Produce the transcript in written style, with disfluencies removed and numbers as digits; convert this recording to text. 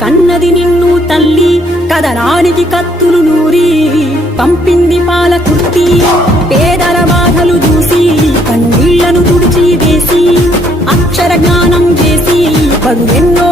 కన్నది నిన్ను తల్లి కదనానికి కత్తులు నూరి పంపింది పాల కుర్తి పేదల బాధలు చూసి కన్నీళ్లను తుడిచి వేసి అక్షర జ్ఞానం చేసి బడు ఎన్నో